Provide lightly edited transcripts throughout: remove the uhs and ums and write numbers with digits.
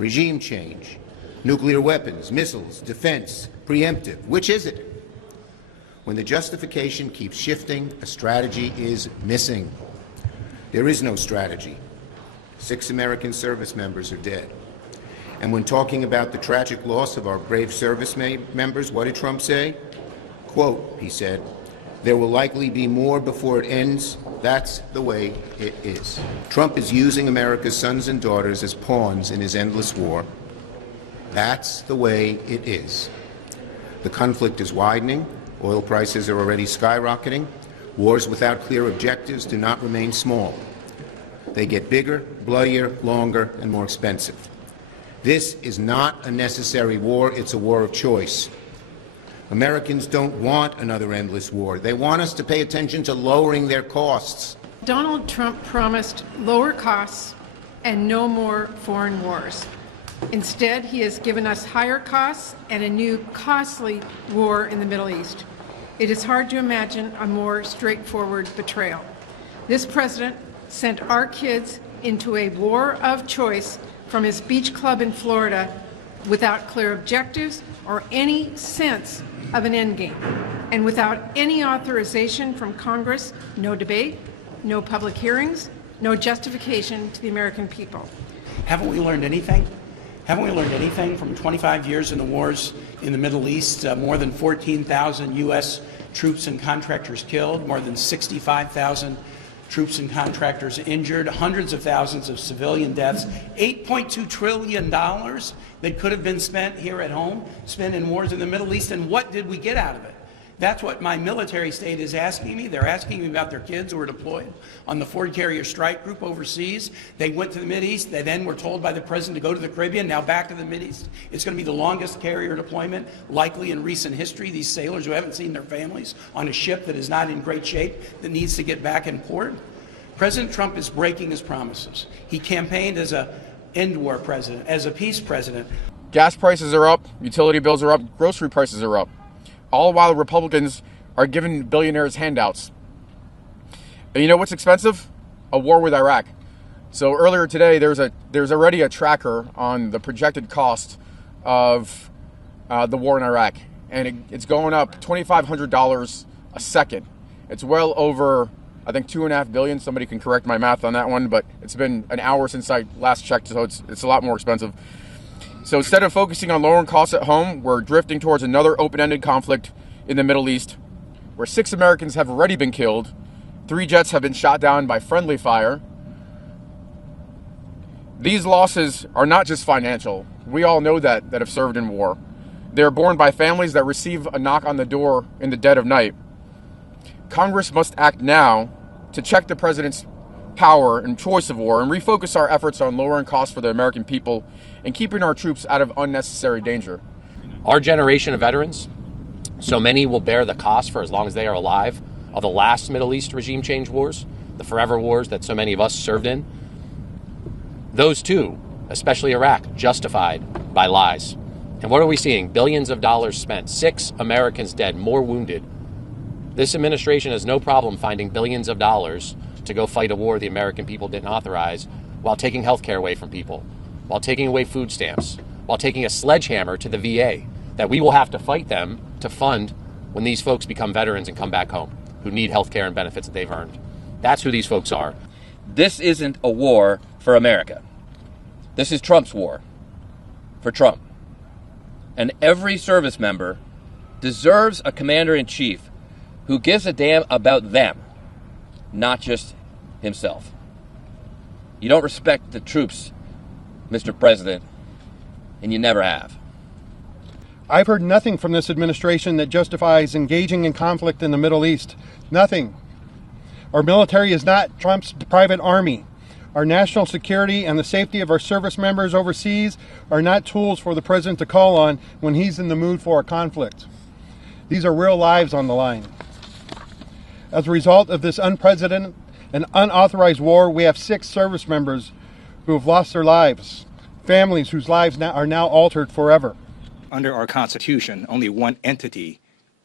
regime change, nuclear weapons, missiles, defense, preemptive. Which is it? When the justification keeps shifting, a strategy is missing. There is no strategy. 6 American service members are dead. And when talking about the tragic loss of our brave service members, what did Trump say? Quote, he said, "There will likely be more before it ends. That's the way it is." Trump is using America's sons and daughters as pawns in his endless war. That's the way it is. The conflict is widening. Oil prices are already skyrocketing. Wars without clear objectives do not remain small. They get bigger, bloodier, longer, and more expensive. This is not a necessary war. It's a war of choice. Americans don't want another endless war. They want us to pay attention to lowering their costs. Donald Trump promised lower costs and no more foreign wars. Instead, he has given us higher costs and a new costly war in the Middle East. It is hard to imagine a more straightforward betrayal. This president sent our kids into a war of choice from his beach club in Florida without clear objectives or any sense of an endgame, and without any authorization from Congress, no debate, no public hearings, no justification to the American people. Haven't we learned anything? Haven't we learned anything from 25 years in the wars in the Middle East? More than 14,000 U.S. troops and contractors killed, more than 65,000 troops and contractors injured, hundreds of thousands of civilian deaths, $8.2 trillion that could have been spent here at home, spent in wars in the Middle East, and what did we get out of it? That's what my military state is asking me. They're asking me about their kids who were deployed on the Ford Carrier Strike Group overseas. They went to the Mideast. They then were told by the president to go to the Caribbean, now back to the Mideast. It's going to be the longest carrier deployment likely in recent history. These sailors who haven't seen their families on a ship that is not in great shape, that needs to get back in port. President Trump is breaking his promises. He campaigned as an end war president, as a peace president. Gas prices are up, utility bills are up, grocery prices are up. All while Republicans are giving billionaires handouts. And you know what's expensive? A war with Iraq. So earlier today, there's already a tracker on the projected cost of the war in Iraq. And it's going up $2,500 a second. It's well over, I think, $2.5 billion. Somebody can correct my math on that one, but it's been an hour since I last checked, so it's a lot more expensive. So instead of focusing on lowering costs at home, we're drifting towards another open-ended conflict in the Middle East, where 6 Americans have already been killed, 3 jets have been shot down by friendly fire. These losses are not just financial. We all know that have served in war. They're borne by families that receive a knock on the door in the dead of night. Congress must act now to check the president's power and choice of war and refocus our efforts on lowering costs for the American people and keeping our troops out of unnecessary danger. Our generation of veterans, so many will bear the cost for as long as they are alive, of the last Middle East regime change wars, the forever wars that so many of us served in. Those too, especially Iraq, justified by lies. And what are we seeing? Billions of dollars spent, 6 Americans dead, more wounded. This administration has no problem finding billions of dollars to go fight a war the American people didn't authorize, while taking health care away from people, while taking away food stamps, while taking a sledgehammer to the VA that we will have to fight them to fund when these folks become veterans and come back home, who need health care and benefits that they've earned. That's who these folks are. This isn't a war for America. This is Trump's war for Trump. And every service member deserves a commander-in-chief who gives a damn about them, not just himself. You don't respect the troops, Mr. President, and you never have. I've heard nothing from this administration that justifies engaging in conflict in the Middle East. Nothing. Our military is not Trump's private army. Our national security and the safety of our service members overseas are not tools for the president to call on when he's in the mood for a conflict. These are real lives on the line. As a result of this unprecedented and unauthorized war, we have 6 service members who have lost their lives, families whose lives are now altered forever. Under our Constitution, only one entity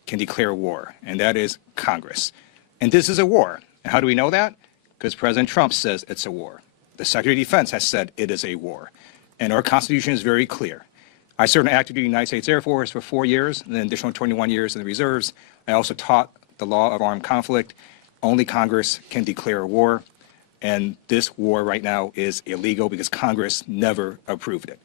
can declare war, and that is Congress. And this is a war. And how do we know that? Because President Trump says it's a war. The Secretary of Defense has said it is a war. And our Constitution is very clear. I served in active duty United States Air Force for 4 years, and then additional 21 years in the reserves. I also taught the law of armed conflict. Only Congress can declare war. And this war right now is illegal because Congress never approved it.